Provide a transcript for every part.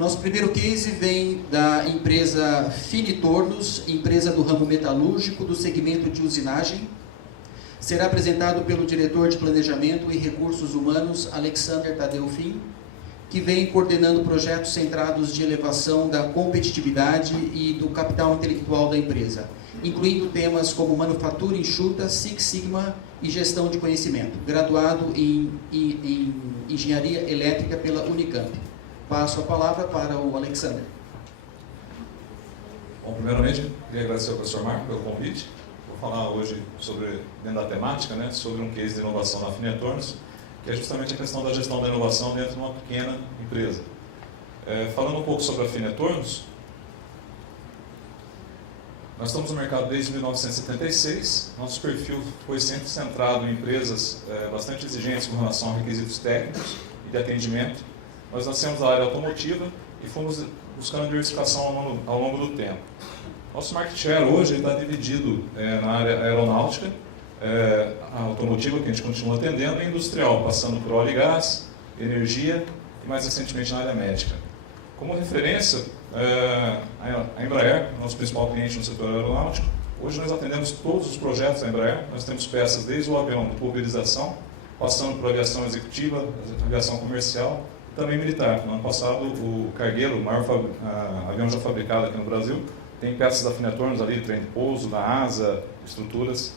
Nosso primeiro case vem da empresa Finitornos, empresa do ramo metalúrgico do segmento de usinagem. Será apresentado pelo diretor de Planejamento e Recursos Humanos, Alexander Tadeu Fin, que vem coordenando projetos centrados de elevação da competitividade e do capital intelectual da empresa, incluindo temas como manufatura enxuta, Six Sigma e gestão de conhecimento, graduado em engenharia elétrica pela Unicamp. Passo a palavra para o Alexander. Bom, primeiramente, queria agradecer ao professor Marco pelo convite. Vou falar hoje sobre, dentro da temática, sobre um case de inovação na Finitornos, que é justamente a questão da gestão da inovação dentro de uma pequena empresa. Falando um pouco sobre a Finitornos, nós estamos no mercado desde 1976, nosso perfil foi sempre centrado em empresas bastante exigentes com relação a requisitos técnicos e de atendimento. Nós nascemos na área automotiva e fomos buscando diversificação ao longo do tempo. Nosso market share hoje está dividido na área aeronáutica, a automotiva, que a gente continua atendendo, e industrial, passando por óleo e gás, energia e mais recentemente na área médica. Como referência, a Embraer, nosso principal cliente no setor aeronáutico. Hoje nós atendemos todos os projetos da Embraer, nós temos peças desde o avião de pulverização, passando por aviação executiva, aviação comercial e também militar. No ano passado, o Cargueiro, o maior avião já fabricado aqui no Brasil, tem peças da Finitornos ali, trem de pouso, da asa, estruturas.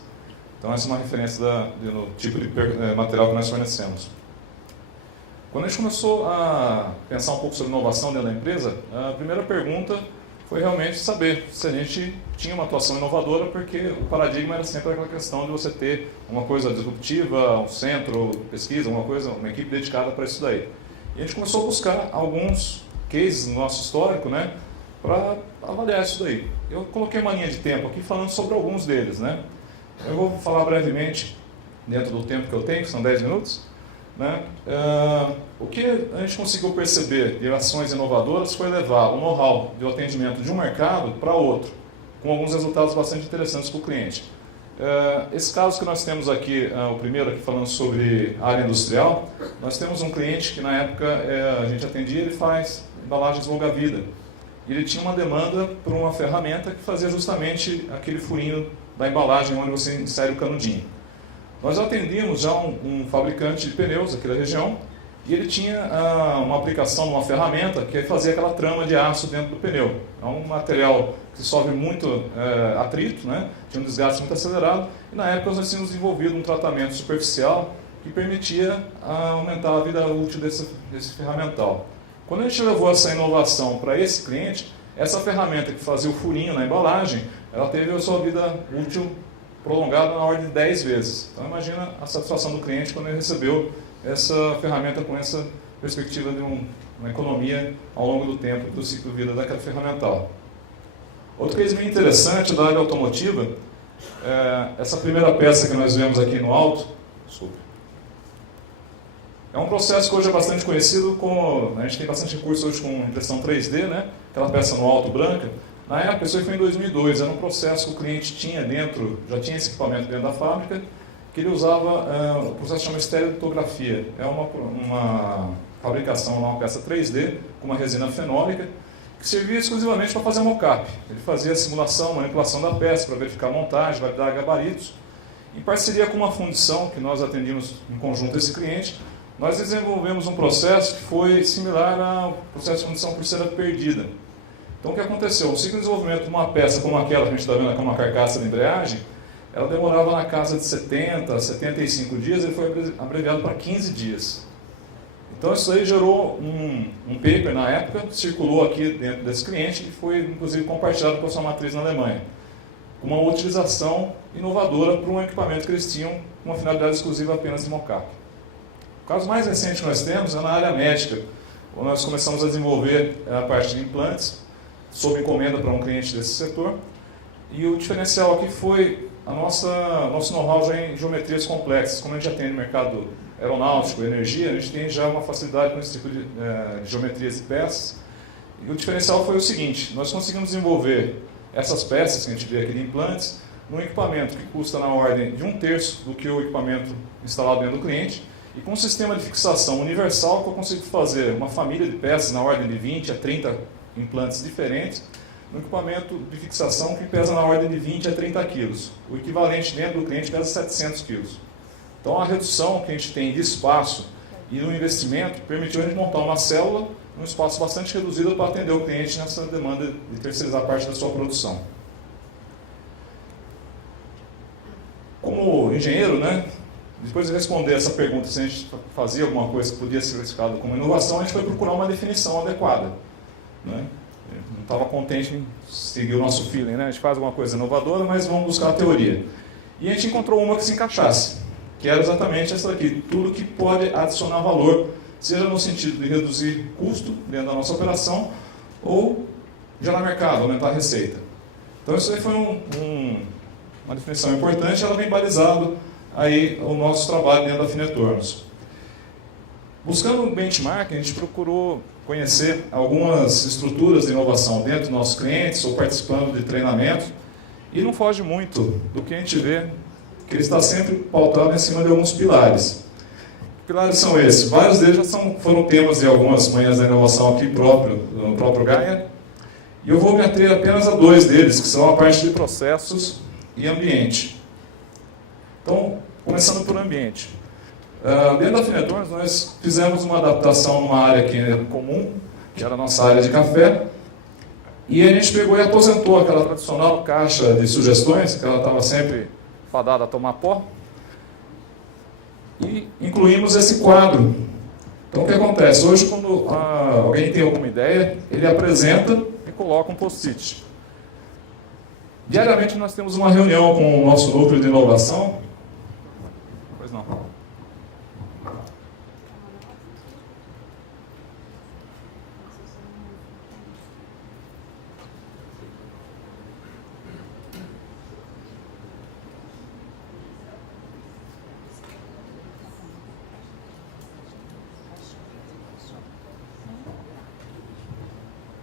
Então essa é uma referência do tipo de material que nós fornecemos. Quando a gente começou a pensar um pouco sobre inovação dentro da empresa, a primeira pergunta foi realmente saber se a gente tinha uma atuação inovadora, porque o paradigma era sempre aquela questão de você ter uma coisa disruptiva, um centro de pesquisa, uma equipe dedicada para isso daí. E a gente começou a buscar alguns cases no nosso histórico, para avaliar isso daí. Eu coloquei uma linha de tempo aqui falando sobre alguns deles, Eu vou falar brevemente, dentro do tempo que eu tenho, que são 10 minutos, o que a gente conseguiu perceber de ações inovadoras foi levar o know-how de atendimento de um mercado para outro, com alguns resultados bastante interessantes para o cliente. Esse caso que nós temos aqui, o primeiro aqui falando sobre área industrial, nós temos um cliente que na época a gente atendia, ele faz embalagens longa-vida. E ele tinha uma demanda por uma ferramenta que fazia justamente aquele furinho da embalagem onde você insere o canudinho. Nós atendíamos já um fabricante de pneus aqui da região e ele tinha uma aplicação de uma ferramenta que fazia aquela trama de aço dentro do pneu. É um material que sofre muito atrito, tinha um desgaste muito acelerado e na época nós tínhamos desenvolvido um tratamento superficial que permitia aumentar a vida útil desse ferramental. Quando a gente levou essa inovação para esse cliente, essa ferramenta que fazia o furinho na embalagem, ela teve a sua vida útil prolongada na ordem de 10 vezes. Então imagina a satisfação do cliente quando ele recebeu essa ferramenta com essa perspectiva de uma economia ao longo do tempo, do ciclo de vida daquela ferramental. Outro case bem interessante da área automotiva, essa primeira peça que nós vemos aqui no alto, é um processo que hoje é bastante conhecido, a gente tem bastante recurso hoje com impressão 3D, aquela peça no alto branca. Na época, isso aí foi em 2002, era um processo que o cliente tinha dentro, já tinha esse equipamento dentro da fábrica, que ele usava, o processo chama estereolitografia. É uma fabricação de uma peça 3D com uma resina fenólica, que servia exclusivamente para fazer mockup. Ele fazia a simulação, manipulação da peça para verificar a montagem, validar gabaritos. Em parceria com uma fundição que nós atendimos em conjunto a esse cliente, nós desenvolvemos um processo que foi similar ao processo de fundição por cera perdida. Então o que aconteceu? O ciclo de desenvolvimento de uma peça como aquela que a gente está vendo aqui, uma carcaça de embreagem, ela demorava na casa de 70 a 75 dias, ele foi abreviado para 15 dias. Então isso aí gerou um paper na época, circulou aqui dentro desse cliente e foi inclusive compartilhado com a sua matriz na Alemanha. Uma utilização inovadora para um equipamento que eles tinham com uma finalidade exclusiva apenas de mockup. O caso mais recente que nós temos é na área médica, onde nós começamos a desenvolver a parte de implantes, sob encomenda para um cliente desse setor. E o diferencial aqui foi nosso know-how já em geometrias complexas. Como a gente atende mercado aeronáutico, energia, a gente tem já uma facilidade com esse tipo de geometrias e peças. E o diferencial foi o seguinte, nós conseguimos desenvolver essas peças que a gente vê aqui de implantes num equipamento que custa na ordem de 1/3 do que o equipamento instalado dentro do cliente E com um sistema de fixação universal, que eu consigo fazer uma família de peças na ordem de 20 a 30 implantes diferentes, um equipamento de fixação que pesa na ordem de 20 a 30 quilos. O equivalente dentro do cliente pesa 700 quilos. Então, a redução que a gente tem de espaço e do investimento permitiu a gente montar uma célula num espaço bastante reduzido para atender o cliente nessa demanda de terceirizar parte da sua produção. Como engenheiro, né, depois de responder essa pergunta, se a gente fazia alguma coisa que podia ser classificada como inovação, a gente foi procurar uma definição adequada. Né? Não estava contente em seguir o nosso feeling, né? A gente faz alguma coisa inovadora, mas vamos buscar a teoria. E a gente encontrou uma que se encaixasse, que era exatamente essa daqui, tudo que pode adicionar valor, seja no sentido de reduzir custo dentro da nossa operação, ou gerar mercado, aumentar a receita. Então isso aí foi uma definição importante, ela vem balizado aí o nosso trabalho dentro da Finetornos. Buscando um benchmark, a gente procurou conhecer algumas estruturas de inovação dentro dos nossos clientes, ou participando de treinamento, e não foge muito do que a gente vê, que ele está sempre pautado em cima de alguns pilares. Que pilares são esses? Vários deles já foram temas de algumas manhãs da inovação aqui no próprio Gaia, e eu vou me ater apenas a dois deles, que são a parte de processos e ambiente. Então, começando por ambiente. Dentro da Finetornos, nós fizemos uma adaptação numa área que era comum, que era a nossa área de café, e a gente pegou e aposentou aquela tradicional caixa de sugestões, que ela estava sempre fadada a tomar pó, e incluímos esse quadro. Então, o que acontece? Hoje, quando alguém tem alguma ideia, ele apresenta e coloca um post-it. Diariamente, nós temos uma reunião com o nosso núcleo de inovação. Pois não.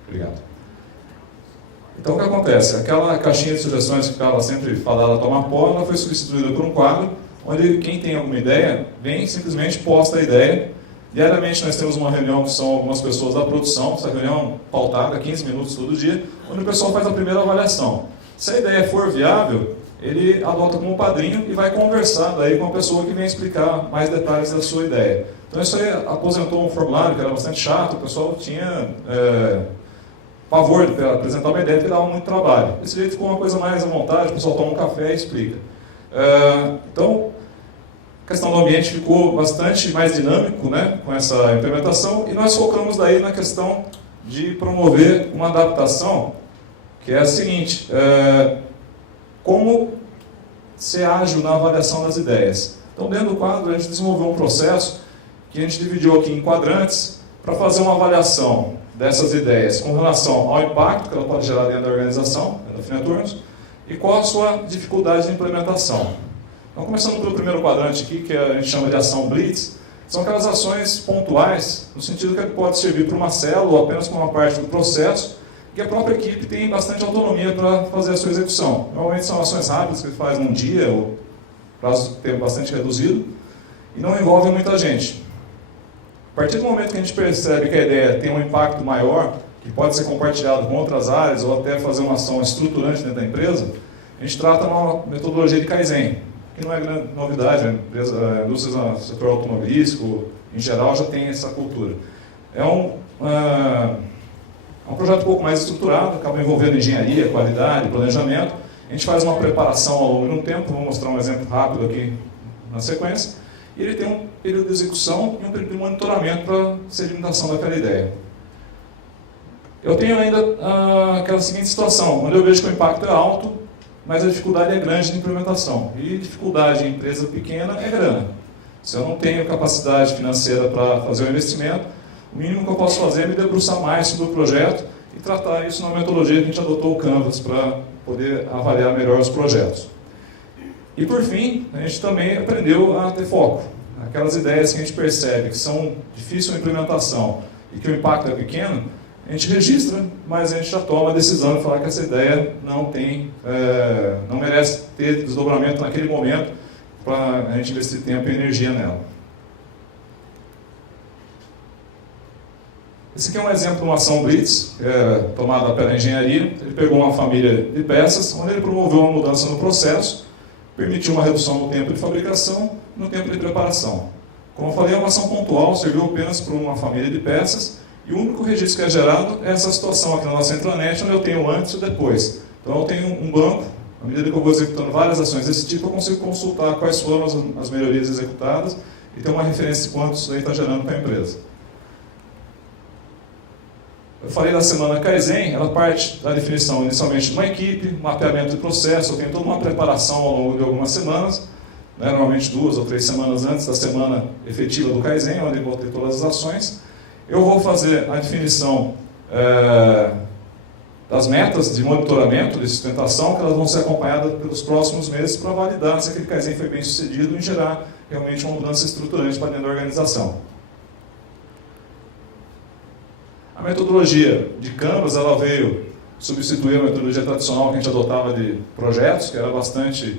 Obrigado. Então, o que acontece? Aquela caixinha de sugestões que ficava sempre falada a tomar pó, ela foi substituída por um quadro, onde quem tem alguma ideia, vem simplesmente posta a ideia. Diariamente nós temos uma reunião que são algumas pessoas da produção, essa reunião pautada, 15 minutos todo dia, onde o pessoal faz a primeira avaliação. Se a ideia for viável, ele adota como padrinho e vai conversar daí com a pessoa que vem explicar mais detalhes da sua ideia. Então isso aí aposentou um formulário que era bastante chato, o pessoal tinha pavor de apresentar uma ideia que dava muito trabalho. Desse jeito ficou uma coisa mais à vontade, o pessoal toma um café e explica. Então, a questão do ambiente ficou bastante mais dinâmico, né, com essa implementação, e nós focamos daí na questão de promover uma adaptação, que é a seguinte, como ser ágil na avaliação das ideias. Então, dentro do quadro, a gente desenvolveu um processo que a gente dividiu aqui em quadrantes para fazer uma avaliação dessas ideias com relação ao impacto que ela pode gerar dentro da organização, dentro da Finetornos, e qual a sua dificuldade de implementação. Então, começando pelo primeiro quadrante aqui, que a gente chama de ação Blitz, são aquelas ações pontuais, no sentido que pode servir para uma célula ou apenas para uma parte do processo, que a própria equipe tem bastante autonomia para fazer a sua execução. Normalmente são ações rápidas que se faz num dia, ou prazo de tempo bastante reduzido, e não envolvem muita gente. A partir do momento que a gente percebe que a ideia tem um impacto maior, que pode ser compartilhado com outras áreas, ou até fazer uma ação estruturante dentro da empresa, a gente trata uma metodologia de Kaizen, que não é grande novidade, a indústria do setor automobilístico, em geral, já tem essa cultura. É um projeto um pouco mais estruturado, acaba envolvendo engenharia, qualidade, planejamento. A gente faz uma preparação ao longo de um tempo, vou mostrar um exemplo rápido aqui na sequência. E ele tem um período de execução e um período de monitoramento para sedimentação daquela ideia. Eu tenho ainda aquela seguinte situação, onde eu vejo que o impacto é alto, mas a dificuldade é grande de implementação. E dificuldade em empresa pequena é grana. Se eu não tenho capacidade financeira para fazer o investimento, o mínimo que eu posso fazer é me debruçar mais sobre o projeto e tratar isso na metodologia que a gente adotou o Canvas para poder avaliar melhor os projetos. E por fim, a gente também aprendeu a ter foco. Aquelas ideias que a gente percebe que são difíceis de implementação e que o impacto é pequeno, a gente registra, mas a gente já toma a decisão de falar que essa ideia não merece ter desdobramento naquele momento para a gente investir tempo e energia nela. Esse aqui é um exemplo de uma ação Blitz, tomada pela engenharia. Ele pegou uma família de peças, onde ele promoveu uma mudança no processo, permitiu uma redução no tempo de fabricação e no tempo de preparação. Como eu falei, é uma ação pontual, serviu apenas para uma família de peças, e o único registro que é gerado é essa situação aqui na nossa intranet, onde eu tenho o antes e o depois. Então eu tenho um banco, à medida que eu vou executando várias ações desse tipo, eu consigo consultar quais foram as melhorias executadas e ter uma referência de quanto isso aí está gerando para a empresa. Eu falei da semana Kaizen, ela parte da definição inicialmente de uma equipe, mapeamento de processo, eu tenho toda uma preparação ao longo de algumas semanas, né, normalmente 2 ou 3 semanas antes da semana efetiva do Kaizen, onde eu vou ter todas as ações. Eu vou fazer a definição das metas de monitoramento, de sustentação, que elas vão ser acompanhadas pelos próximos meses para validar se aquele Kaizen foi bem sucedido em gerar realmente uma mudança estruturante para dentro da organização. A metodologia de Canvas, ela veio substituir a metodologia tradicional que a gente adotava de projetos, que era bastante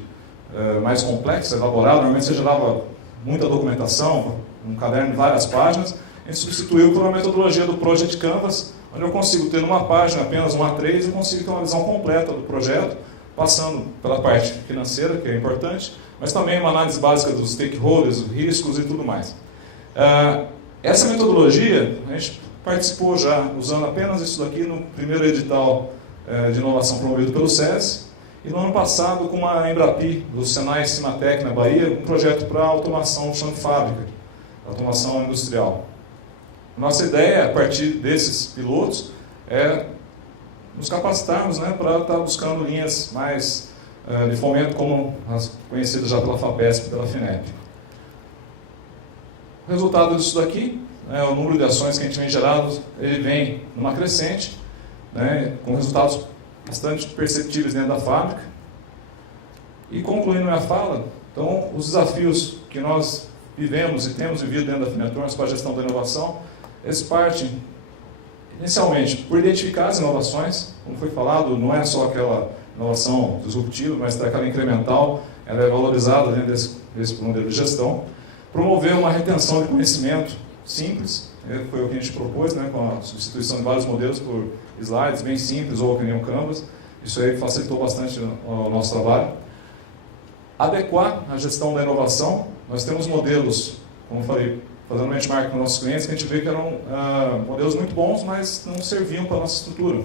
mais complexa, elaborada. Normalmente você gerava muita documentação, um caderno de várias páginas. A gente substituiu por uma metodologia do Project Canvas, onde eu consigo ter numa página apenas 1 a 3, eu consigo ter uma visão completa do projeto, passando pela parte financeira, que é importante, mas também uma análise básica dos stakeholders, riscos e tudo mais. Essa metodologia, a gente participou já, usando apenas isso daqui, no primeiro edital de inovação promovido pelo SESI, e no ano passado com a Embrapi, do Senai Cimatec, na Bahia, um projeto para automação de chão de fábrica, automação industrial. Nossa ideia, a partir desses pilotos, é nos capacitarmos, né, para estar buscando linhas mais de fomento, como as conhecidas já pela FAPESP e pela FINEP. O resultado disso daqui, o número de ações que a gente vem gerando, ele vem numa crescente, né, com resultados bastante perceptíveis dentro da fábrica. E concluindo minha fala, então, os desafios que nós vivemos e temos vivido dentro da Finetrons com a gestão da inovação, eles partem, inicialmente, por identificar as inovações. Como foi falado, não é só aquela inovação disruptiva, mas aquela incremental, ela é valorizada dentro desse modelo de gestão. Promover uma retenção de conhecimento simples, foi o que a gente propôs, né, com a substituição de vários modelos por slides bem simples ou que nem o Canvas. Isso aí facilitou bastante o nosso trabalho. Adequar a gestão da inovação. Nós temos modelos, como eu falei, fazendo benchmark com nossos clientes, que a gente vê que eram modelos muito bons, mas não serviam para a nossa estrutura.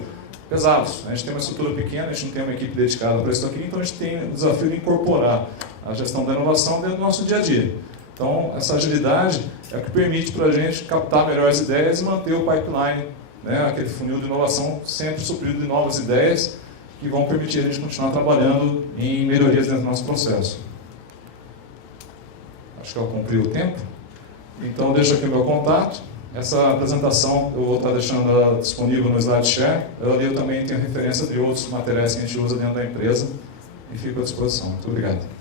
Pesados. A gente tem uma estrutura pequena, a gente não tem uma equipe dedicada para isso aqui, então a gente tem o desafio de incorporar a gestão da inovação dentro do nosso dia a dia. Então, essa agilidade é o que permite para a gente captar melhores ideias e manter o pipeline, né, aquele funil de inovação sempre suprido de novas ideias que vão permitir a gente continuar trabalhando em melhorias dentro do nosso processo. Acho que eu cumpri o tempo. Então, deixo aqui o meu contato. Essa apresentação eu vou estar deixando ela disponível no SlideShare. Ali eu também tenho referência de outros materiais que a gente usa dentro da empresa e fico à disposição. Muito obrigado.